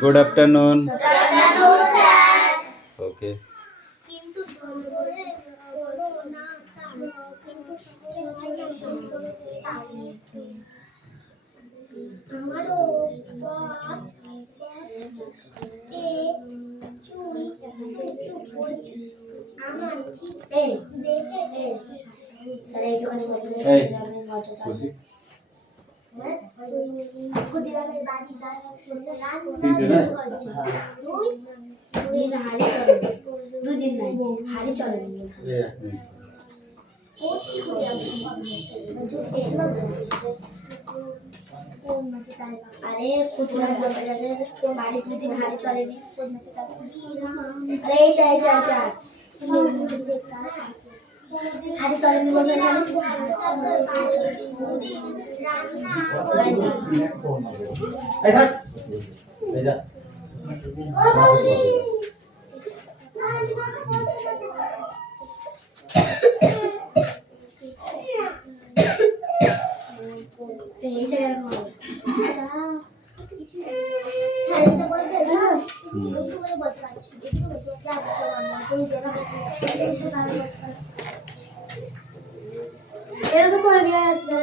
Good afternoon. Good afternoon, sir. Okay. Hey, Lucy. अरे खुद बाड़ी दूधी हारी चलेगी अरे जा हारी चलेगी बोल रहे এরকম করে দেওয়া আছে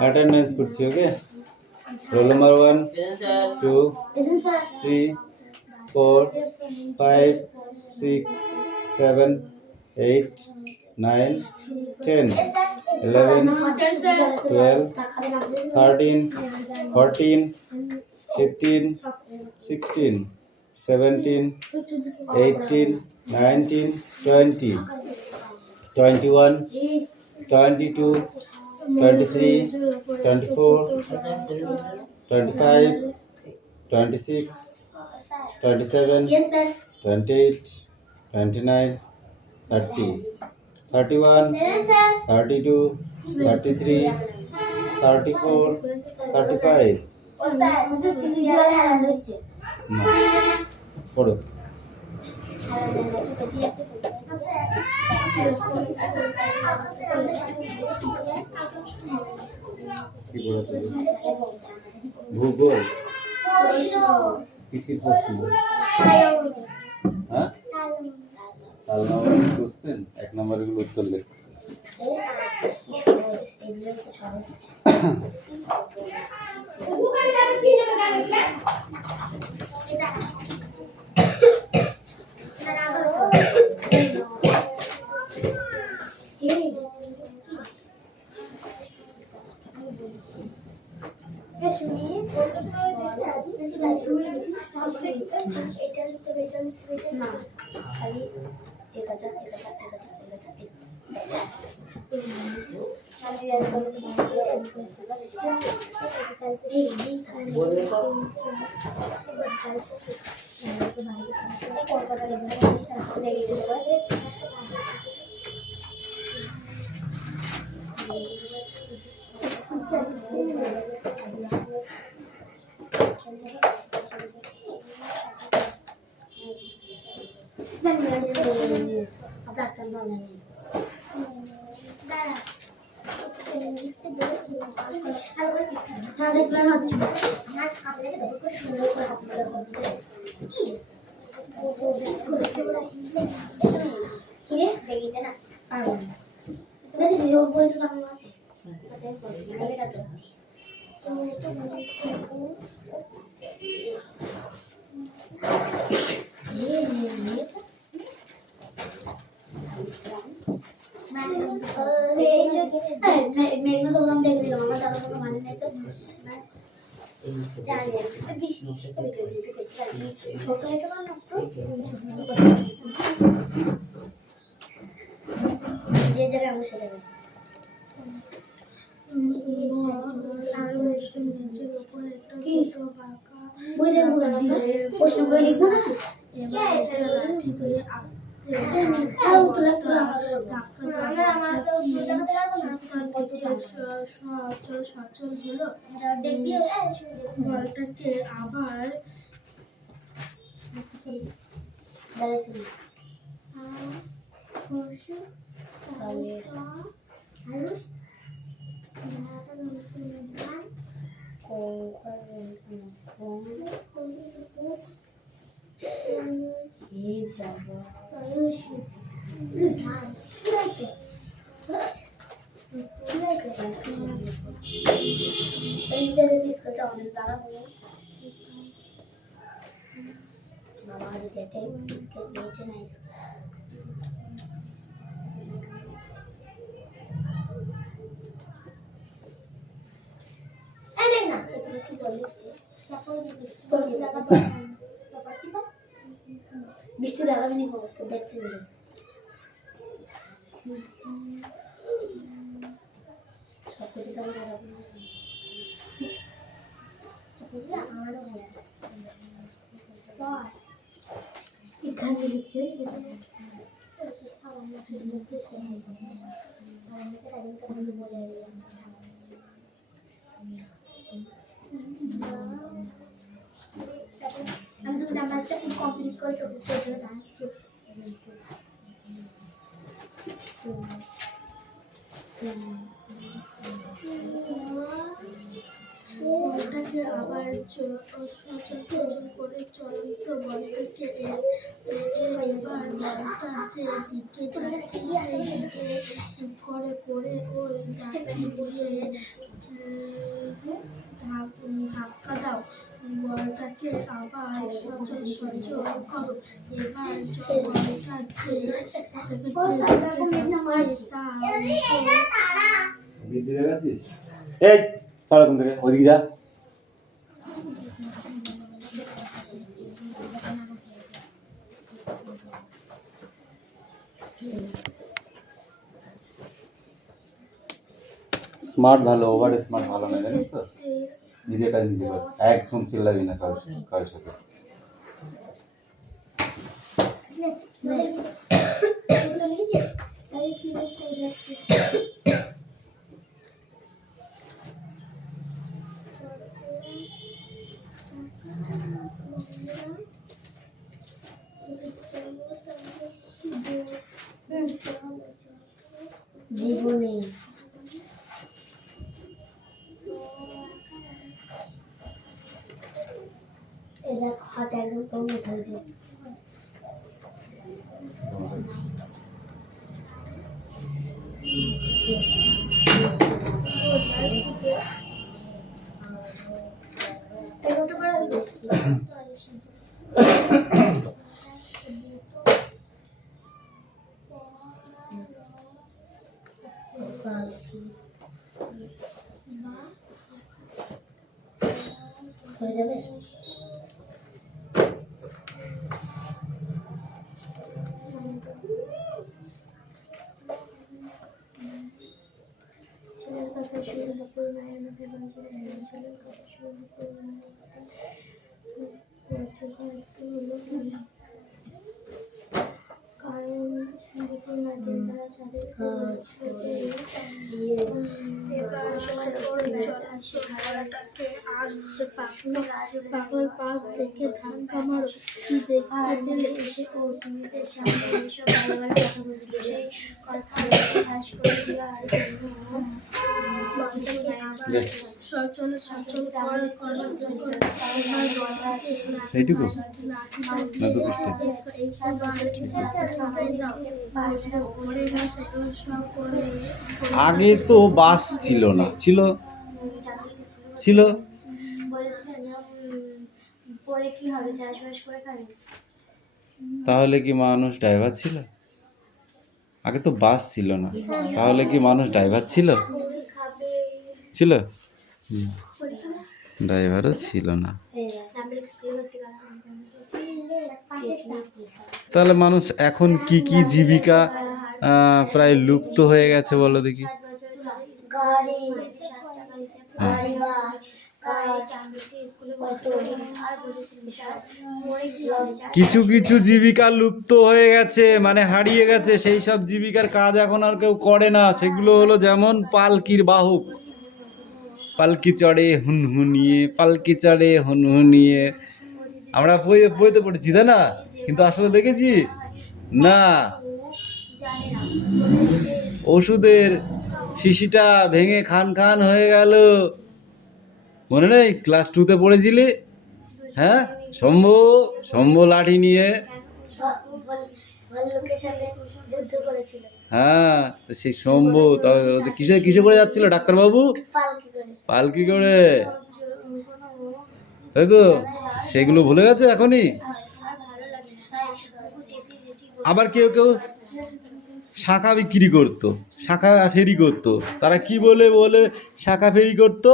Attendance kurchi, okay? Roll number 1, 2, 3, 4, 5, 6, 7, 8, 9, 10, 11, 12, 13, 14, 15, 16, 17, 18, 19, 20, 21, 22, 23, 24, 25, 26, 27, 28, 29, 30, 31, 32, 33, 34, 35. No. পড়ো। কি পড়াতে? ভূগোল। কিসের প্রশ্ন? হ্যাঁ? 4 নম্বরের কোশ্চেন 1 নম্বরের গুলো উত্তর লেখ। প্রশ্নগুলো লিখবো না। সচল হলো বলটাকে আবার বাবা যদি একটা বিস্কুট নিয়েছে না বৃষ্টি লাগাবি নি তো দেখছি সব কিছু তো আমি লাগাবো এখানে লিখছে আমি তো নাম্বারটা কমপ্লিট করে তো জন্য জানাচ্ছি বলটাকে আবার সচল করে চলন্ত বলটাকে এবার বলটা যে দিকে যাচ্ছে করে করে ওই লাঠি দিয়ে ধাক্কা দাও বলটাকে আবার সচল করো এবার বলটা বৃদ্ধি দেখাচ্ছিস এই চলো কোন থেকে ওদিকে যা স্মার্ট ভালো ওভার স্মার্ট ভালো না জানিস তো নিজের কাজ নিজে কর একদম চিল্লাবি না কারোর সাথে জীবনে এটা হট একদম কম হয়েছে হয়ে যাবে ছেলের কথা শুনে বকুল মায়ের মাথায় বাজে ছেলের কথা শুনে বকুল মায়ের মাথায় কারণ বকুল মায়ের দিন তারা চাঁদের ঘোড়াটাকে আসতে পাগল পাশ থেকে ধাক্কা মারো কি দেখতে পেলে এসে ও তুমিদের সামনে এসব ভালো ভালো কথা বলছিল সেই কথা হাস করে দেওয়ার জন্য বলটাকে আবার সচল সেইটুকু আগে তো বাস ছিল না ছিল ছিল বলেছিলেন পরে কি হবে চাষবাস করে খাবে তাহলে কি মানুষ ড্রাইভার ছিল আগে তো বাস ছিল না তাহলে কি মানুষ ড্রাইভার ছিল ছিল ড্রাইভারও ছিল না তাহলে মানুষ এখন কি কি জীবিকা প্রায় লুপ্ত হয়ে গেছে বলো দেখি গাড়ি গাড়ি বাস কিছু কিছু জীবিকা লুপ্ত হয়ে গেছে, মানে হারিয়ে গেছে। সেই সব জীবিকার কাজ এখন আর কেউ করে না। সেগুলো হলো যেমন পালকির বাহক, পালকি চড়ে হুনহুনিয়ে, পালকি চড়ে হুনহুনিয়ে। আমরা বইতে পড়েছি, তাই না? কিন্তু আসলে দেখেছি না। ওষুধের শিশিটা ভেঙে খান খান হয়ে গেল, মনে নেই? ক্লাস 2-তে পড়েছিলি? হ্যাঁ, শম্ভু শম্ভু লাঠি নিয়ে, ভাল্লুকের সাথে যুদ্ধ করেছিল হ্যাঁ, তো সেই শম্ভু কিসে কিসে করে যাচ্ছিল ডাক্তারবাবু? পালকি করে। পালকি করে, তাই তো? সেগুলো ভুলে গেছে এখনই। আবার কেউ কেউ শাখা বিক্রি করতো, শাখা ফেরি করতো। তারা কি বলে বলে শাখা ফেরি করতো?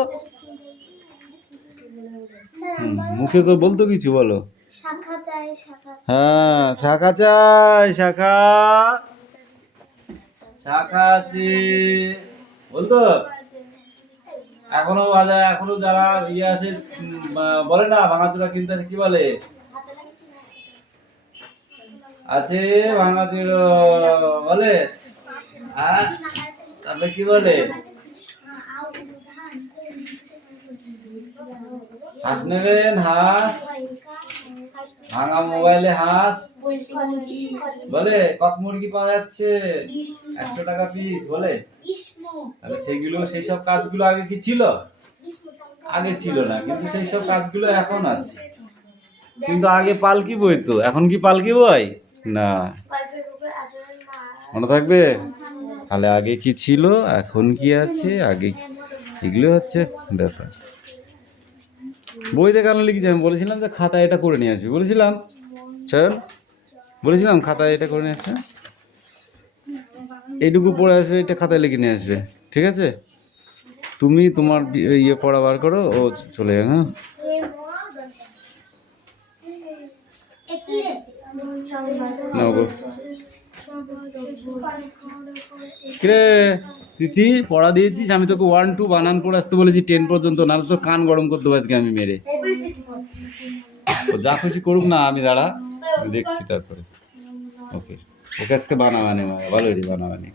মুখে তো বলতো কিছু, বলো। শাখা চাই, শাখা হ্যাঁ, শাখা চাই, শাখা শাখা আছে বলতো। এখনো বাজায়, এখনো যারা ইয়ে আসে বলে না, ভাঙাচোরা কিনতে আসে, কি বলে? আছে ভাঙাচোরা বলে। আর তারপরে কি বলে? হাঁস নেবেন, হাঁস ভাঙা মোবাইলে হাঁস বলে। কক মুরগি পাওয়া যাচ্ছে 100 টাকা পিস বলে। তাহলে সেইগুলো, সেই সব কাজগুলো আগে কি ছিল? আগে ছিল না, কিন্তু সেই সব কাজগুলো এখন আছে। কিন্তু আগে পালকি বইতো, এখন কি পালকি বই? না। মনে থাকবে? তাহলে আগে কি ছিল, এখন কি আছে, আগে এগুলো হচ্ছে ব্যাপার। বইতে কেন লিখেছি? আমি বলেছিলাম যে খাতায় এটা করে নিয়ে আসবি, বলেছিলাম। চয়ন, বলেছিলাম খাতায় এটা করে নিয়ে আসবে, এইটুকু পড়ে আসবে, এটা খাতায় লিখে নিয়ে আসবে, ঠিক আছে? তুমি তোমার ইয়ে পড়া বার করো, ও চলে যাবে। হ্যাঁ, নাও গো। কিরে স্মৃতি, পড়া দিয়েছিস? আমি তোকে 1 2 বানান পড়ে আসতে বলেছি 10 পর্যন্ত, নাহলে তো কান গরম করতে দেবো আজকে আমি মেরে। ও যা খুশি করুক না, আমি দাঁড়া, আমি দেখছি তারপরে। ওকে, ওকে আজকে বানাবানি, ভালো রে বানাবানি।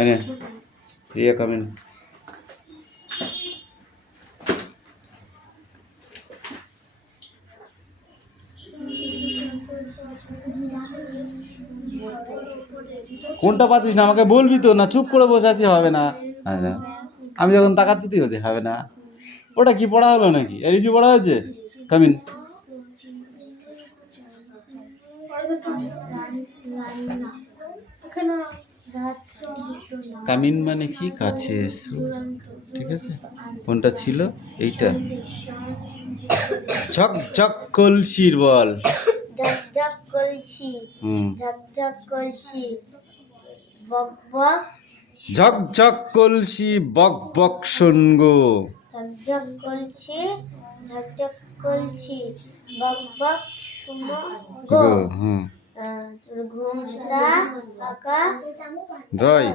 এনে রিয়া কামিন। কোনটা পাচ্ছিস না আমাকে বলবি তো, না চুপ করে বসে আছি হবে না। আমি যখন তাকাচ্ছি তুই হতে হবে না। ওটা কি পড়া হলো নাকি? রিজু পড়া হয়েছে? কামিন। কামিন মানে কি? কাছে এসো, ঠিক আছে? কোনটা ছিল? এইটা। ঝকঝক কলসির বল। ঝকঝক কলসি, ঝকঝক কলসি, বক বক। ঝকঝক কলসি বক বক শোনগ। ঝকঝক কলসি, ঝকঝক কলসি, বক বক শোনো গো। তোর ঘুমটা ফাঁকা রয়,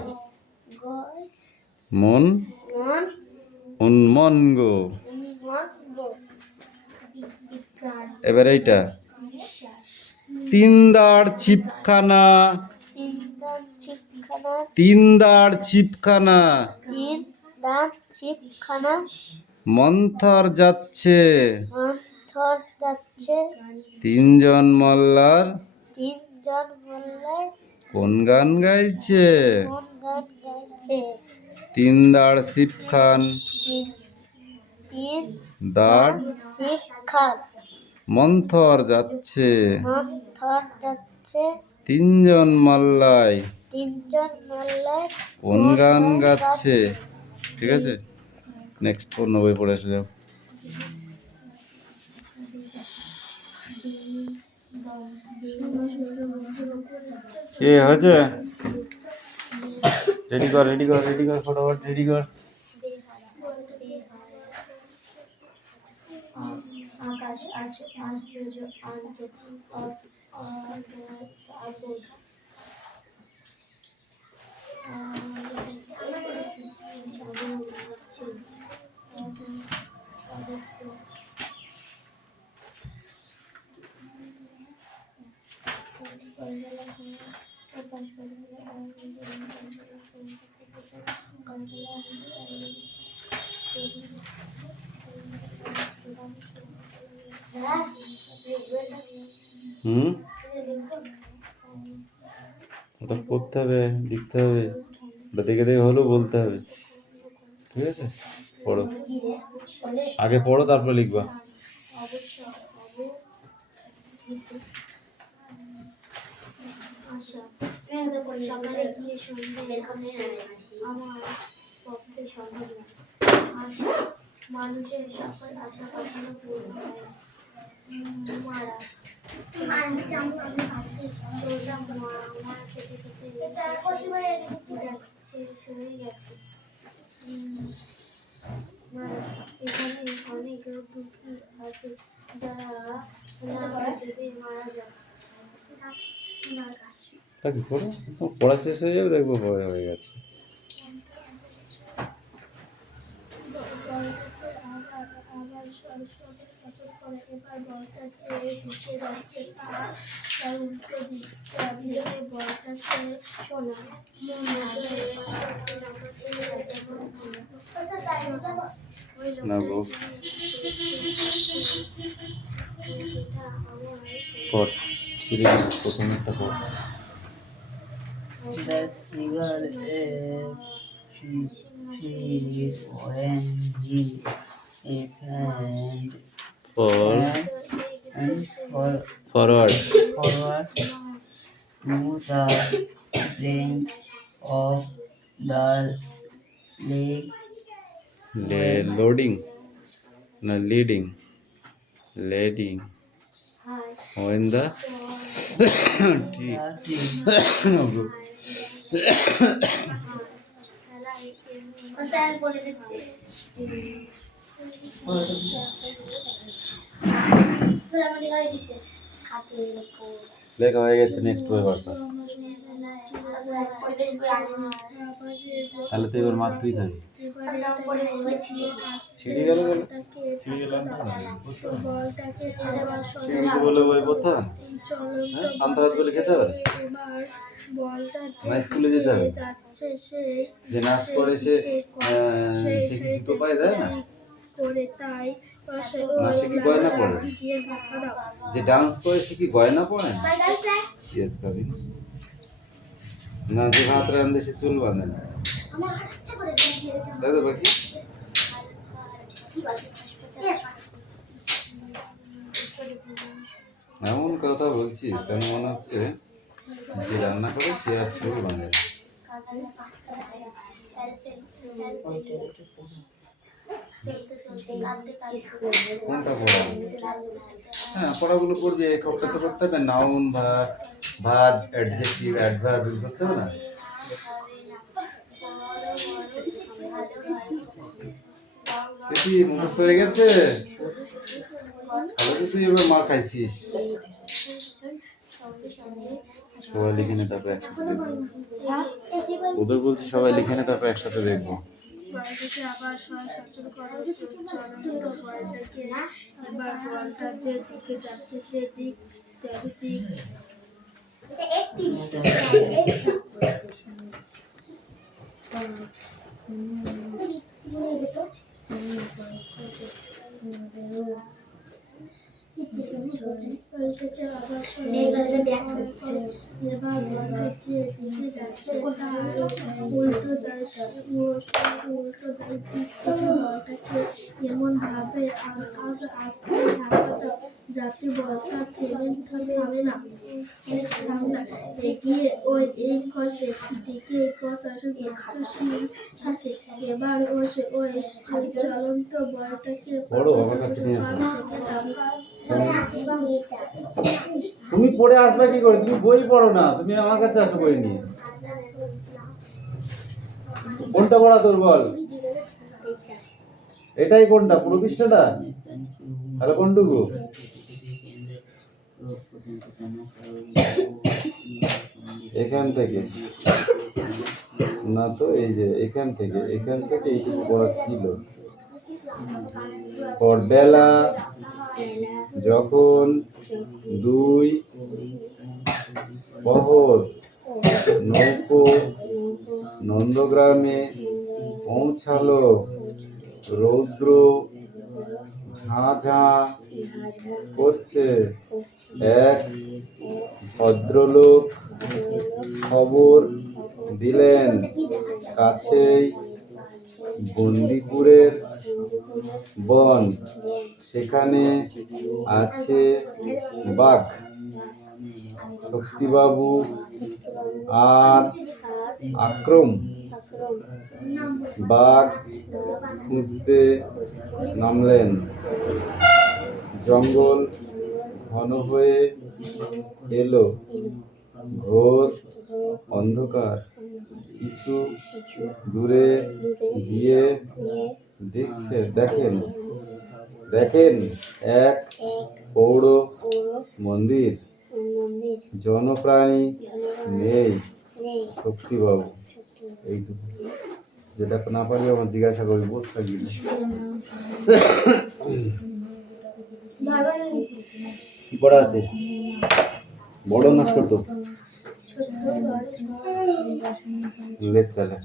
মন মন উন্মন গো। উন্মন গো। এবার এইটা। তিন দাঁড় ছিপখানা, তিন দাঁত ছিপখানা, তিন দাঁড় ছিপখানা, তিন দাঁত ছিপখানা, মন্থর যাচ্ছে, মন্থর যাচ্ছে, তিনজন মল্লার, তিনজন মল্লার কোন গান গাইছে? কোন গান গাইছে? তিন দাঁড় ছিপখান, তিন দাঁড় ছিপখান, মন্থর যাচ্ছে, মন্থর যাচ্ছে, তিনজন মল্লাই, তিনজন মল্লার কোন গান গাচ্ছে? ঠিক আছে, নেক্সট অন্য বই পড়ে এসে যাও। এ হয়েছে? রেডি কর, রেডি কর, রেডি কর, ফটাফট রেডি কর। আকাশ আশ্চর্য ওটা পড়তে হবে, লিখতে হবে, ওটা দেখে দেখে হলেও বলতে হবে। ঠিক আছে, পড়ো, আগে পড়ো তারপর লিখবা। সকালে গিয়ে সন্ধ্যে আমার পক্ষে সম্ভব না। আশা মানুষের সকল আশা কখনো পূর্ণ হয় না। মারা চললাম আমার খেতে খেতে শেষ হয়ে গেছে। এখানে অনেক দুঃখী আছে যারা না ভেবে মারা যায়। তাকে পড়ো, পড়া শেষ হয়ে যাবে, দেখবো পড়া হয়ে গেছে। আবার সচল করে এবার বলটা চেয়ে ঢুকে যাচ্ছে তার উল্টো দিকে বলটা চেয়ে শোনা না গো, পড়, ফিরে গেছিস, প্রথম একটা পড়। The seagull cheered when he and Forward to the brink of the lake. loading, no leading, when the tree. No go. লেখা হয়ে গেছে, নেক্সট বই বার্তা। তাহলে তো এবার মার তুই থাকবি। ছিঁড়ে গেল বলে, ছিঁড়ে গেলাম ছিঁড়ে গেছে বলে বই পড়তে হবে না? হ্যাঁ, পান্তা ভাত বলে খেতে হবে না? স্কুলে যেতে হবে, যে নাচ করে সে সে কি জুতো পায়ে দেয় না? না, সে কি গয়না পরে? যে ডান্স করে সে কি গয়না পরে না? ইয়েস কবি না, যে ভাত রান্ধে সে চুল বাঁধে না, তাই তো বাকি? এমন কথা বলছিস যেন মনে হচ্ছে যে রান্না করে সে আর চুল বাঁধে না। কোনটা পড়া? হ্যাঁ, পড়াগুলো করবি, এই করতে করতে হবে। নাউন, ভার্ব, অ্যাডজেক্টিভ, অ্যাডভার্ব করতে হবে না? কি মুখস্থ হয়ে গেছে? তাহলে তুই এবার মার খাইছিস। সবাই লিখে নে, তারপর একসাথে দেখবো। ওদের বলছি সবাই লিখে নে, তারপর একসাথে দেখবো। বলটাকে আবার সচল করে চলন্ত বলটাকে এবার বলটা যে দিকে যাচ্ছে সেদিক এমন ভাবে যাতে বলটা থামে না, এগিয়ে ওই এক কষে দিকে গতিশীল থাকে। এবার ওই চলন্ত বলটাকে তুমি পড়ে আসবে কি করে? তুমি বই পড়ো না, তুমি আমার কাছে আসো বই নিয়ে। কোনটা পড়া তোর বল? এটাই কোনটা? পুরো পৃষ্ঠাটা? তাহলে কোনটুকু? এখান থেকে না তো, এই যে এখান থেকে এইটুকু পড়া ছিল। বেলা যখন 2 প্রহর নৌকো নন্দগ্রামে পৌঁছালো, রৌদ্র ঝাঁ করছে। এক ভদ্রলোক খবর দিলেন, কাছেই বন্দিপুরের বন, সেখানে আছে বাঘ। শক্তিবাবু আর আক্রম বাঘ খুঁজতে নামলেন। জঙ্গল ঘন হয়ে এলো, ঘোর অন্ধকার। কিছু দূরে গিয়ে দেখেন এক পৌর মন্দির, জনপ্রাণী নেই। শক্তিবাবু এইটুকু, যেটা না পারলে আমার জিজ্ঞাসা করবি, বস থাকবি। কি পড়া আছে? বড় না ছোট? লেখ তাহলে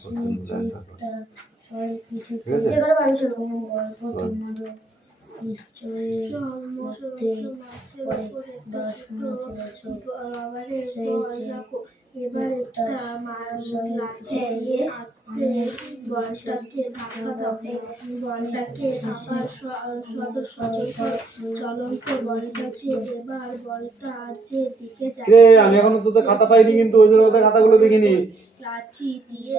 ঠিক আছে। এবার একটা লাঠি দিয়ে আস্তে বলটাকে ধাক্কা দাও। বলটাকে আবার চলন্ত বলটাকে এবার বলটা যে দিকে যাচ্ছে। আমি এখনো তোদের খাতা পাইনি, কিন্তু ওই জন্য খাতাগুলো দেখিনি। লাঠি দিয়ে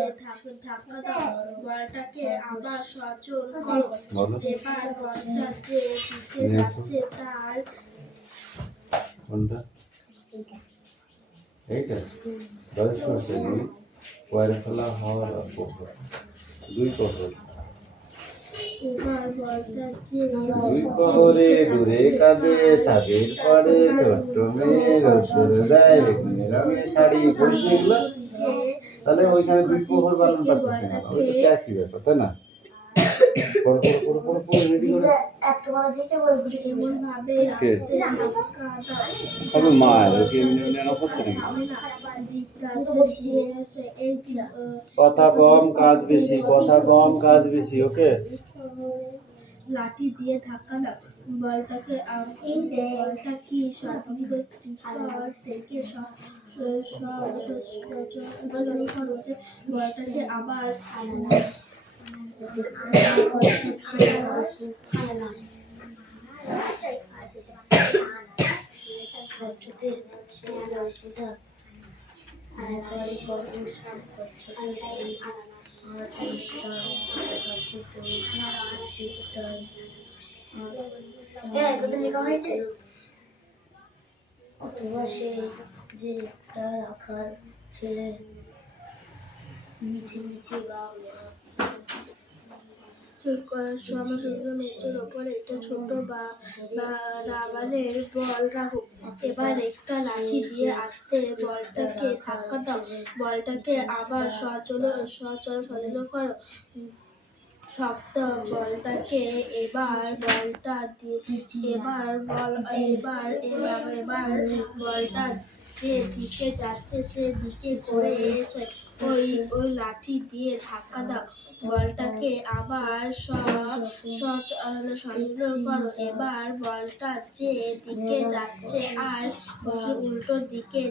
ধাক্কা দাও, বলটাকে আবার সচল করো। এবার বলটা যে দিকে যাচ্ছে তার কোনটা? এইটা জলেশ্বর সেগুলি পয়রা ফেলা হওয়ার প্রহর, 2 প্রহর। এবার বলটা যে 2 প্রহরে দূরে কাঁদে ছাদের পরে ছোট্ট মেয়ে, রসুর দেয় বেগুনি রঙের শাড়ি। পড়িস এগুলো? তাহলে ওইখানে 2 প্রহর বানানো পারছিস না, ওইটা কি একই ব্যাপার, তাই না? কথা কম কাজ বেশি, কথা কম কাজ বেশি। ওকে, লাঠি দিয়ে ধাক্কা দাও, বলটাকে বলটা কি থেকে বলটাকে আবার লেখা হয়েছে অথবা সে যে একটা রাখাল ছেলে মিছিমিছি ঠিক করার সময় মেঝের ওপর একটা ছোট রাবারের বল রাখো। এবার একটা লাঠি দিয়ে আস্তে বলটাকে ধাক্কা দাও, বলটাকে আবার সচল করো। শক্ত বলটাকে এবার বলটা যে দিকে যাচ্ছে সেদিকে চলে এসে ওই লাঠি দিয়ে ধাক্কা দাও, বলটাকে আবার সচল করো। এবার বলটা যে দিকে যাচ্ছে আর উল্টো দিকে